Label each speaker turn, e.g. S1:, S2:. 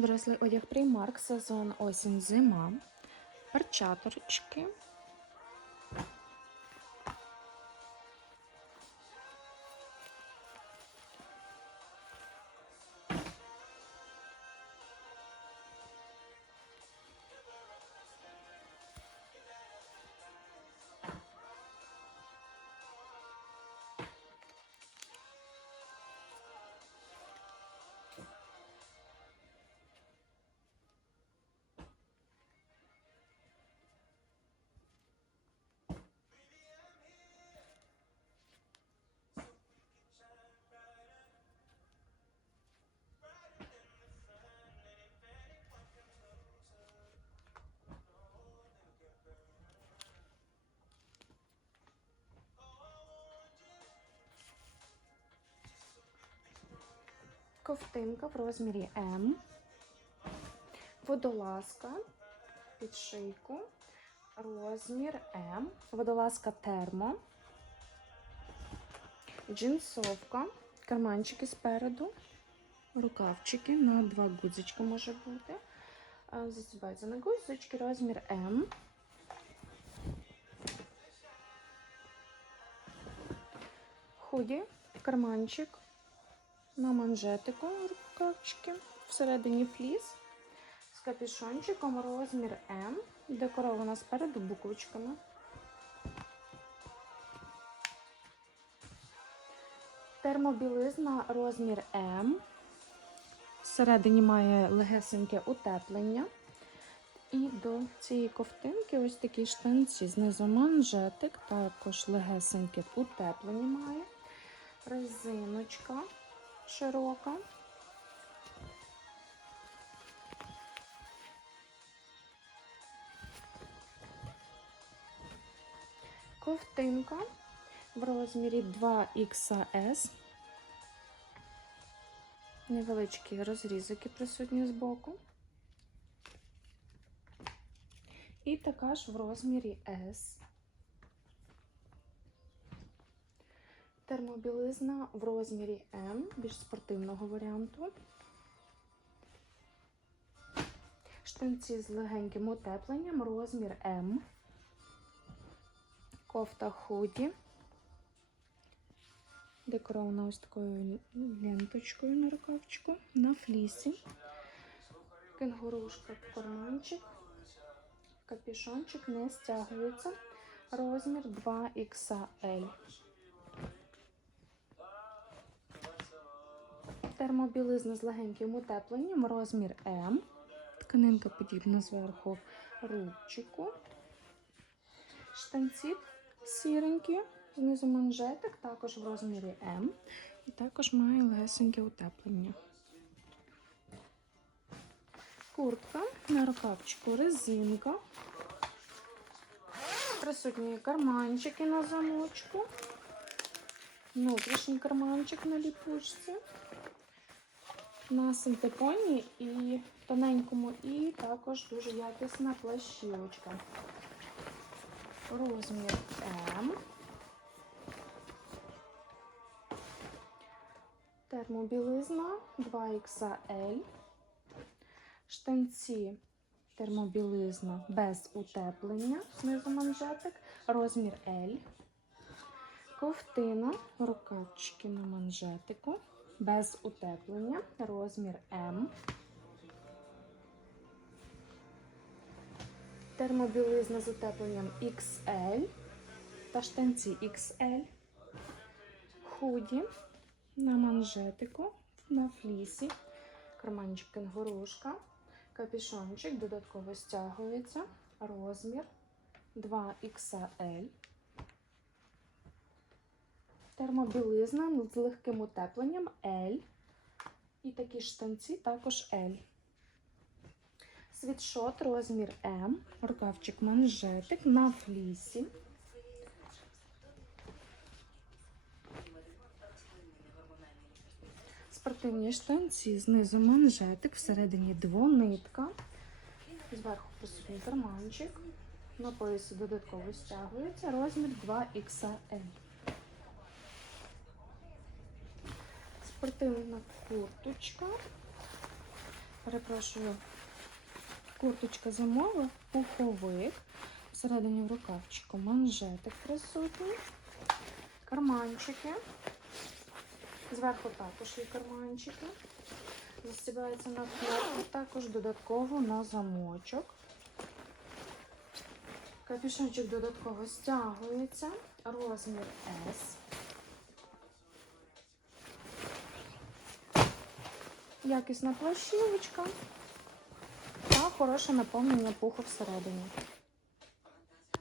S1: Дорослий одяг Primark, сезон осінь зима. Перчаторочки. Ковтинка в розмірі М. Водолазка під шийку. Розмір М. Водолазка термо. Джинсовка. Карманчики спереду. Рукавчики на два гудзички може бути. Застібаються на гудзички. Розмір М. Худі. Карманчик на манжетику рукавчики, всередині фліс з капюшончиком розмір М, декорована спереду буквочками. Термобілизна розмір М. Всередині має легесеньке утеплення. І до цієї ковтинки ось такі штанці. Знизу манжетик, також легесеньке утеплення має. Резиночка широка. Ковтинка в розмірі 2XS. Невеличкі розрізики присутні збоку. І така ж в розмірі S. Термобілизна в розмірі М, більш спортивного варіанту. Штанці з легеньким утепленням, розмір М. Кофта худі. Декорована ось такою ленточкою на рукавчику, на флісі. Кенгурушка карманчик. Капюшончик не стягується. Розмір 2XL. Термобілизна з легеньким утепленням, розмір М. Тканинка подібна зверху рубчику. Штанці сіренькі, знизу манжетик, також в розмірі М. І також має легесеньке утеплення. Куртка на рукавчику резинка. Присутні карманчики на замочку. Внутрішній карманчик на ліпучці на синтепоні і тоненькому, і також дуже якісна плащівочка. Розмір М. Термобілизна 2XL. Штанці термобілизна без утеплення, знизу манжетик, розмір L. Ковтина, рукавчики на манжетику без утеплення, розмір М. Термобілизна з утепленням XL та штанці XL. Худі на манжетику, на флісі, карманчик кенгурушка, капюшончик додатково стягується, розмір 2XL. Термобілизна з легким утепленням L. І такі штанці також L. Світшот розмір М. Рукавчик манжетик на флісі. Спортивні штанці, знизу манжетик, всередині двонитка. Зверху присутній карманчик. На поясі додатково стягується. Розмір 2XL. Спортивна курточка. перепрошую, курточка зимова, пуховик. Всередині в рукавчику манжетик присутній, карманчики. Зверху також є карманчики. Застібається на кнопку, також додатково на замочок. Капюшончик додатково стягується. Розмір S. Якісна плащівочка та хороше наповнення пуху всередині.